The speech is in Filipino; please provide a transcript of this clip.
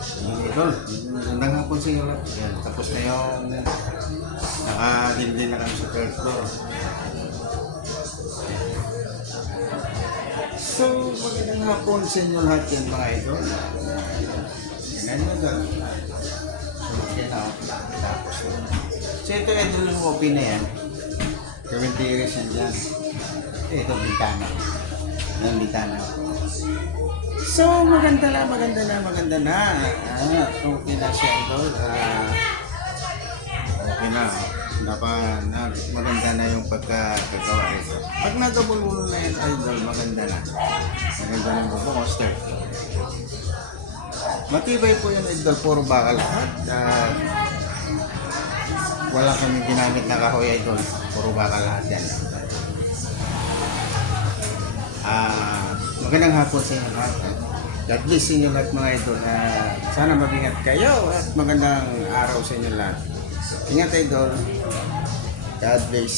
Idol, magandang hapon sa inyo lahat. Yan, tapos na yung nakadildi na kami sa third floor. So, magandang hapon sa inyo lahat yan mga idol. Yan nyo doon. So, okay na ako. Tapos so, ito idol yung open na yan. Gawin tiris yan dyan. Ito, bintana. Yan, bintana. So, maganda na. Okay na siya idol. Okay na. Maganda na yung pagkagawa ito. Pag nagabulbulo na yan idol, maganda na. Maganda na yung bubong, start. Matibay po yung idol, puro bakal lahat. Wala kami ginamit na kahoy idol, puro bakal lahat yan. Magandang hapon sa inyo lahat. God bless sa inyo lahat mga idol. Sana mag-ingat kayo at magandang araw sa inyo lahat. Ingat idol. God bless.